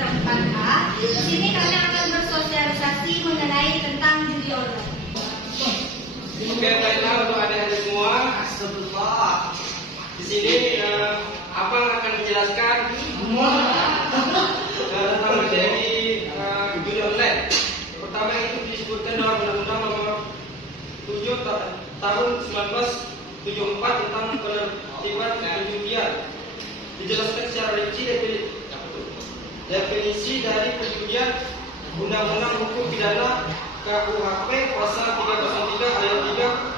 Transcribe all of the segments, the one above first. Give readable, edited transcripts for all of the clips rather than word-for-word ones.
semester 4A. Di sini kami akan bersosialisasi mengenai tentang judi online. Oke, baiklah untuk adik-adik semua. Astagfirullah. Di sini Abang akan menjelaskan tentang materi judi online. Pertama itu disebutkan dalam Undang-Undang Nomor 7 Tahun 1974 tentang penertiban perjudian. Dijelaskan secara rinci definisi dari perjudian Undang-Undang Hukum Pidana KUHP pasal 303 ayat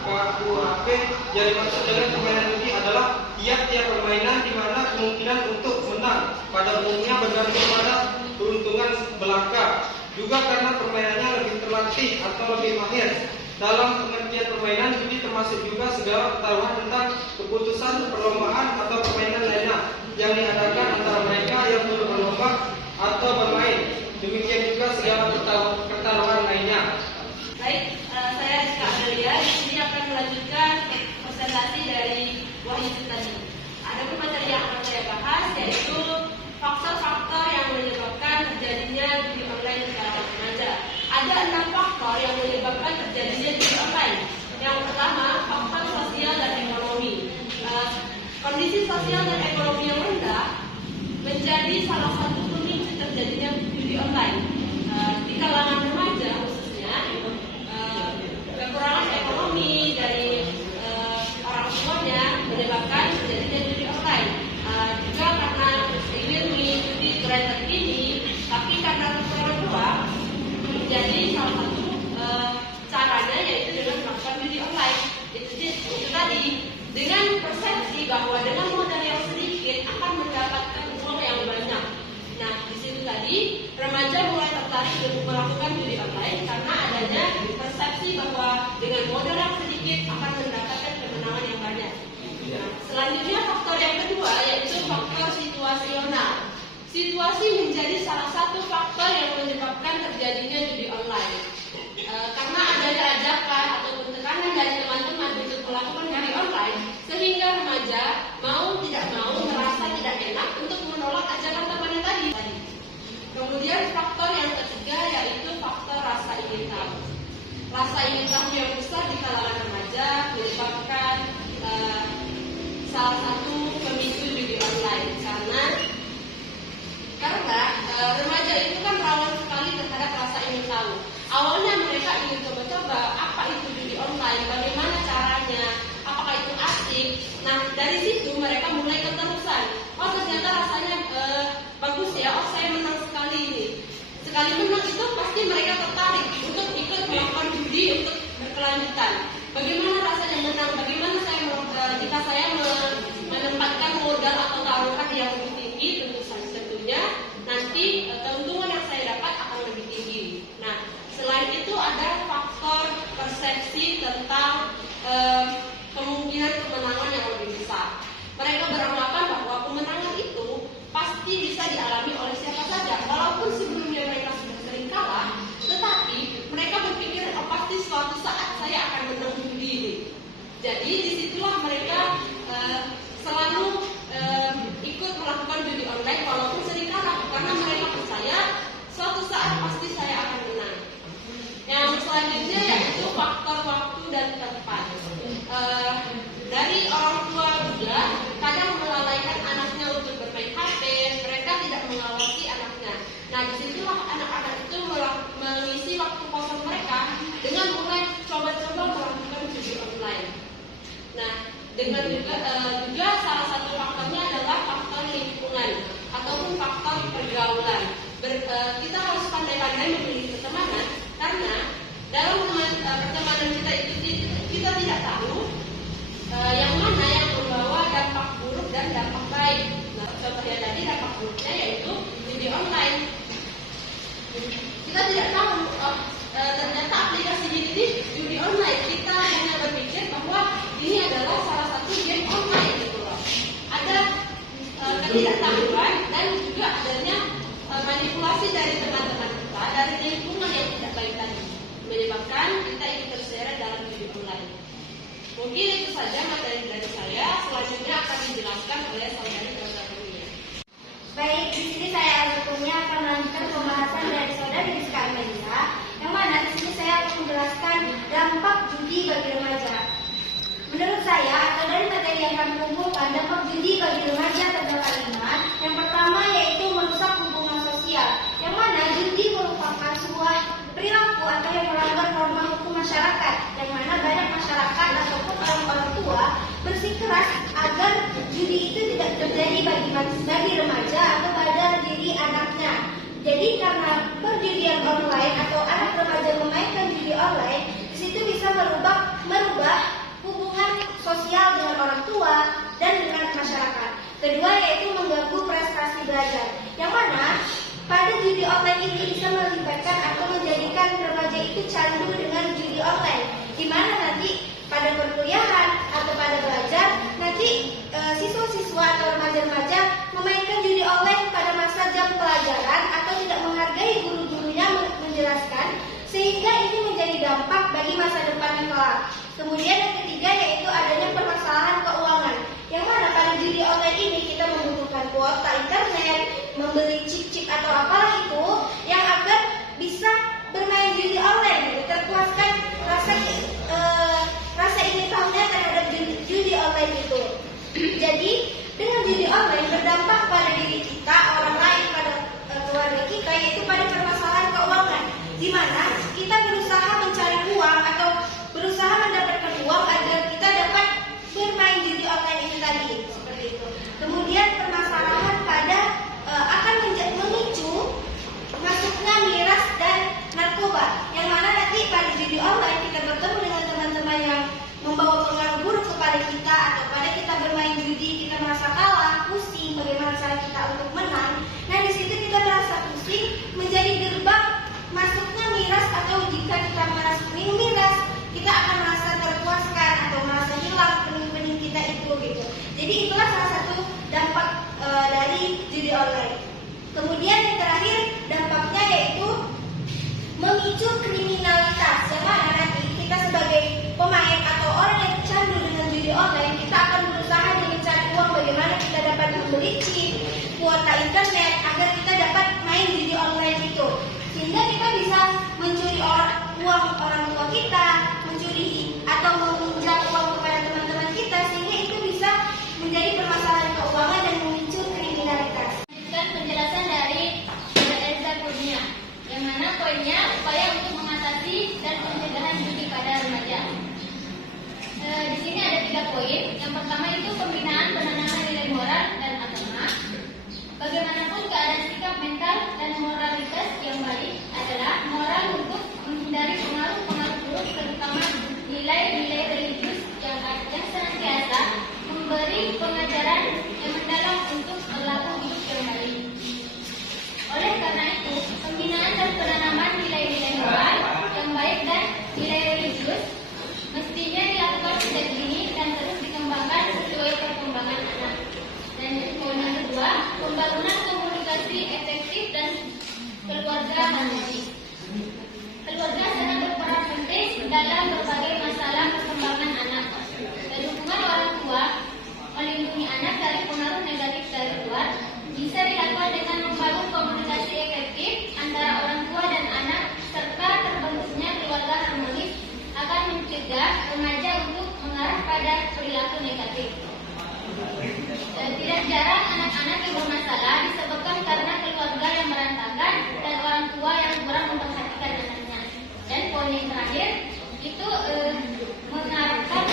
3 KUHP. Yang dimaksud dengan permainan judi adalah tiap-tiap permainan di mana kemungkinan untuk menang pada umumnya bergantung pada peruntungan belaka. Juga karena permainannya lebih terlatih atau lebih mahir. Dalam pengertian permainan judi termasuk juga segala pertaruhan tentang keputusan perlombaan atau permainan lainnya yang diadakan antara mereka yang turut berlomba atau bermain. Demikian juga segala pertaruhan lainnya. Baik, saya Rizka Amelia. Di sini akan melanjutkan presentasi dari Wahyu tadi. Ada materi yang akan saya bahas, yaitu faktor-faktor yang menyebabkan terjadinya judi online di kalangan remaja. Ada 6 faktor yang menyebabkan terjadinya judi online. Yang pertama, faktor sosial dan ekonomi. Kondisi sosial dan ekonomi yang rendah menjadi salah satu pemicu terjadinya judi online. Di kalangan remaja khususnya, kekurangan ekonomi dari orang tuanya menyebabkan terjadinya judi online. Juga karena ingin mengikuti tren terkini, tapi karena kekurangan uang, menjadi salah satu caranya yaitu dengan melakukan judi online. Itu tadi, dengan persepsi bahwa dengan modal yang sedikit akan mendapatkan uang yang banyak. Nah, di situ tadi remaja mulai tertarik untuk melakukan judi online karena adanya persepsi bahwa dengan modal yang sedikit akan mendapatkan kemenangan yang banyak. Nah, selanjutnya faktor yang kedua yaitu faktor situasional. Situasi menjadi salah satu faktor yang menyebabkan terjadinya judi online. Karena adanya ajakan ataupun tekanan dari teman-teman untuk melakukan judi online, sehingga remaja mau tidak mau merasa tidak enak untuk menolak ajakan temannya tadi. Kemudian faktor yang ketiga yaitu faktor rasa ingin tahu. Rasa ingin tahu yang besar di kalangan remaja menyebabkan salah satu pemicu judi online karena remaja itu kan rawan sekali terhadap rasa ingin tahu. Awalnya mereka ingin coba-coba apa itu judi online, bagaimana caranya, apakah itu asik. Nah, dari situ mereka mulai keterusan. Oh, ternyata rasanya bagus ya, oh saya menang sekali ini. Sekali menang itu pasti mereka tertarik untuk ikut melakukan judi untuk berkelanjutan. Bagaimana rasanya menang, bagaimana jika saya menempatkan modal atau taruhan yang lebih tinggi, tentunya nanti keuntungan yang saya dapat akan lebih tinggi. Nah, selain itu ada faktor persepsi tentang kemungkinan kemenangan yang lebih besar. Mereka beranggapan bahwa kemenangan itu pasti bisa dialami oleh siapa saja. Walaupun sebelumnya mereka sudah sering kalah, tetapi mereka berpikir oh pasti suatu saat saya akan menang judi ini. Jadi disitulah mereka selalu ikut melakukan judi online walaupun sering kalah, karena mereka percaya suatu saat pasti saya akan menang. Yang selanjutnya yaitu faktor waktu dan tempat. Dari orang tua juga kadang melalaikan anaknya untuk bermain HP, mereka tidak mengawasi anaknya. Nah, disitulah anak-anak itu mengisi waktu kosong mereka dengan mulai coba-coba melakukan judi online. Nah, dengan juga salah satu faktornya adalah faktor lingkungan ataupun faktor pergaulan. Kita harus pandai-pandai memilih pertemanan karena dalam pertemanan kita itu kita tidak tahu yang mana yang membawa dampak buruk dan dampak baik. Nah, contohnya tadi dampak buruknya yaitu judi online. Kita tidak tahu ternyata aplikasi ini judi online. Kita hanya berpikir bahwa ini adalah salah satu game online gitu loh. Ada ketidaktahuan dan juga adanya manipulasi dari teman-teman kita dari lingkungan yang tidak baik tadi, menyebabkan kita ikut terseret dalam judi online. Mungkin itu saja materi dari saya. Selanjutnya akan dijelaskan oleh saudari Dr. Kurnia. Baik, di sini saya Azukumnya akan pembahasan dari saudari Rizka Amelia, yang mana di sini saya akan menjelaskan dampak judi bagi remaja. Menurut saya, atau dari materi yang kami kumpulkan, dampak judi bagi remaja terdapat 5. Yang pertama yaitu merusak hubungan sosial, yang mana judi merupakan sebuah perilaku atau yang melanggar norma hukum masyarakat, yang mana banyak masyarakat ataupun orang tua bersikeras agar judi itu tidak terjadi bagi remaja atau pada diri anaknya. Jadi karena perjudian online atau anak remaja memainkan judi online, di situ bisa merubah hubungan sosial dengan orang tua dan dengan masyarakat. Kedua yaitu mengganggu prestasi belajar, yang mana pada judi online ini bisa melibatkan atau menjadikan remaja itu candu dengan judi online, di mana nanti pada perkuliahan atau pada belajar nanti siswa-siswa atau remaja-remaja memainkan judi online pada masa jam pelajaran atau tidak menghargai guru-gurunya menjelaskan, sehingga ini menjadi dampak bagi masa depan yang kelak. Kemudian yang ketiga yaitu adanya permasalahan keuangan, yang mana pada judi online ini kita membutuhkan kuota internet, membeli chip-chip atau apalah itu yang agar bisa bermain judi online, gitu, terpuaskan rasa ingin tahunya terhadap judi online itu. Jadi dengan judi online berdampak pada diri kita, orang lain, pada keluarga kita, yaitu pada permasalahan keuangan, di mana kita berusaha mencari uang atau berusaha mendapatkan uang agar kita dapat bermain judi online ini tadi, seperti itu. Kemudian permasalahan pada akan memicu masuknya miras dan narkoba, yang mana nanti pada judi online kita bertemu dengan teman-teman yang membawa pengaruh buruk kepada kita, atau pada kita bermain judi kita merasa kalah, pusing, bagaimana cara kita untuk menang. Nah di situ kita merasa pusing, menjadi gerbang masuknya miras, atau jika kita minum miras, kita akan merasa terpuaskan atau merasa hilang pening-pening kita itu, gitu. Jadi itulah salah satu dampak dari judi online. Kemudian yang terakhir dampaknya yaitu memicu kriminalitas, yang mana nanti kita sebagai pemain atau orang yang candu dengan judi online, kita akan berusaha mencari uang bagaimana kita dapat membeli chip, kuota internet agar kita dapat main judi online itu, sehingga kita bisa mencuri uang orang tua kita, mencuri atau meminjam uang kepada teman-teman kita, sehingga itu bisa menjadi permasalahan keuangan dan memicu kriminalitas. Dan penjelasan dari Elza Kurnia, yang mana poinnya upaya untuk mengatasi dan pencegahan judi pada remaja. Di sini ada 3 poin. Yang pertama itu pembinaan penanaman nilai moral dan agama. Bagaimanapun keadaan sikap mental dan moralitas yang baik adalah moral untuk menghindari pengaruh-pengaruh buruk, terutama nilai-nilai religius yang senantiasa memberi pengajaran yang mendalam untuk perilaku hidup yang baik. Oleh karena itu, pembinaan dan penanaman nilai-nilai moral yang baik dan nilai religius mestinya dilakukan sejak dini dan terus dikembangkan sesuai perkembangan anak. Dan poin yang kedua, pembangunan komunikasi efektif dan keluarga harmonis. Keluarga sangat berperan penting dalam berbagai masalah perkembangan anak. Dan hubungan orang tua melindungi anak dari pengaruh negatif dari luar bisa dilakukan dengan membangun komunikasi efektif antara orang tua dan anak, serta terbentuknya keluarga harmonis akan mencegah remaja untuk mengarah pada perilaku negatif. Dan tidak jarang anak-anak yang bermasalah disebabkan karena keluarga yang berantakan dan orang tua yang kurang memperhatikan anaknya. Dan poin yang terakhir itu mengharapkan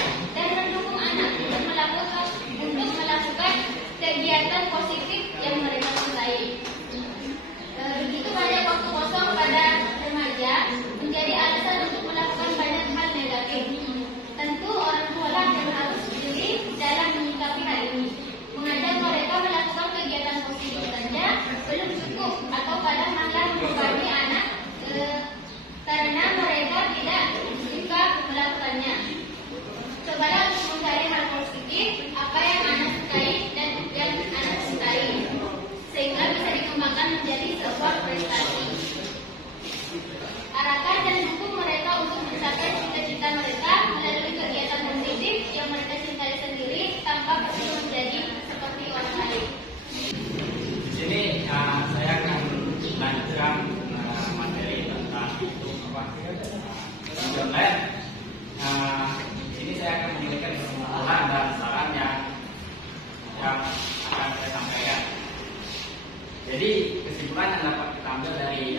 Jadi kesimpulan yang dapat kita ambil dari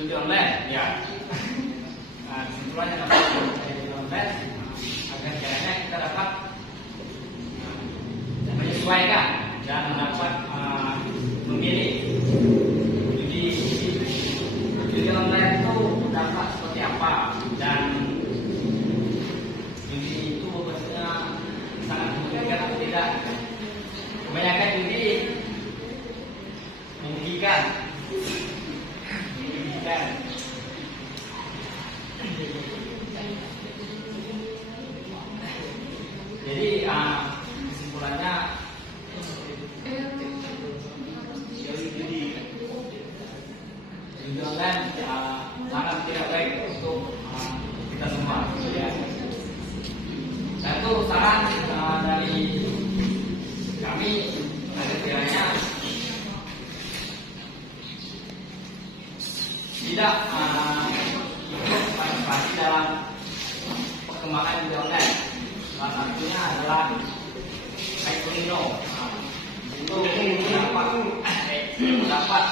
judi online, ya. Kesimpulan yang dapat kita ambil dari judi online agar kiranya kita dapat menyesuaikan dan dapat memilih judi online itu dapat seperti apa, dan judi itu bentuknya sangat memungkinkan atau tidak. Kebanyakan judi merugikan. Jadi kesimpulannya judi online sangat tidak baik untuk kita semua. Dan itu saran dari kami agar kiranya tidak ikut partisipasi dalam perkembangan judi online. Salah satunya adalah baik Domino. Itu dapat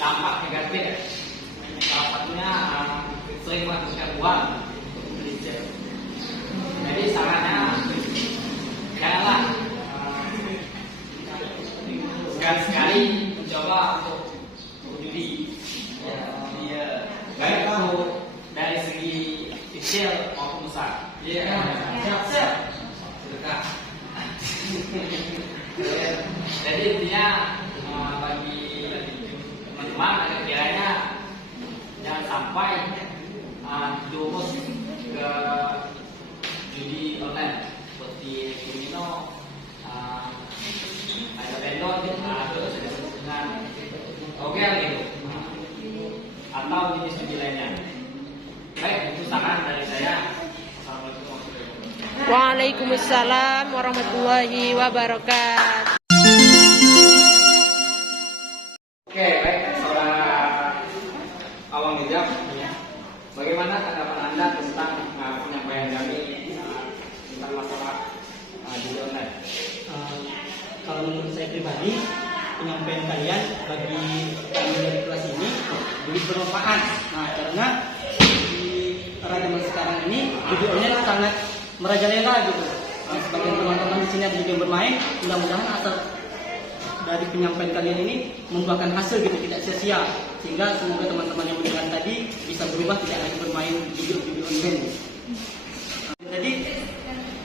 dampak negatif. Salah satunya sering menghabiskan uang untuk membeli jet. Jadi sarannya janganlah sekali-sekali mencoba untuk judi. Baik itu dari segi kecil maupun besar. Siap. Jadi intinya bagi teman-teman agar kiranya jangan sampai jumus ke judi online seperti Domino, ada vendor, atau dengan togel gitu, atau jenis judi lainnya. Baik, itu saran dari saya. Waalaikumsalam warahmatullahi wabarakatuh. Oke, baik saudara awam hijab, bagaimana tanggapan Anda tentang penyampaian kami tentang masalah judi online? Kalau menurut saya pribadi, penyampaian kalian bagi kami dari kelas ini lebih bermanfaat. Nah, karena di era zaman sekarang ini judi online sangat merajalela gitu. Sebagian teman-teman di sini ada juga yang bermain. Mudah-mudahan asal dari penyampaian kalian ini membuahkan hasil gitu, tidak sia-sia, sehingga semoga teman-teman yang mendengar tadi bisa berubah, tidak lagi bermain judi online. Jadi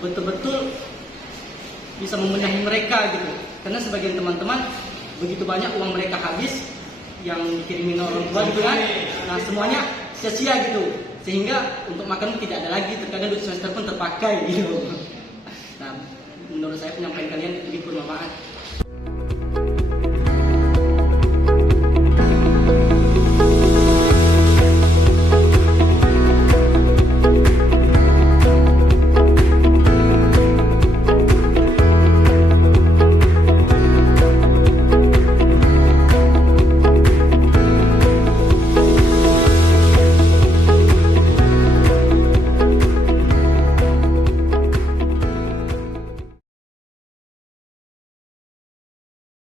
betul-betul bisa membenahi mereka gitu, karena sebagian teman-teman begitu banyak uang mereka habis yang dikirimin orang tua gitu kan. Nah, semuanya sia-sia gitu, sehingga untuk makan tidak ada lagi, terkadang duit semester pun terpakai gitu. Nah, menurut saya penyampaian kalian lebih bermanfaat.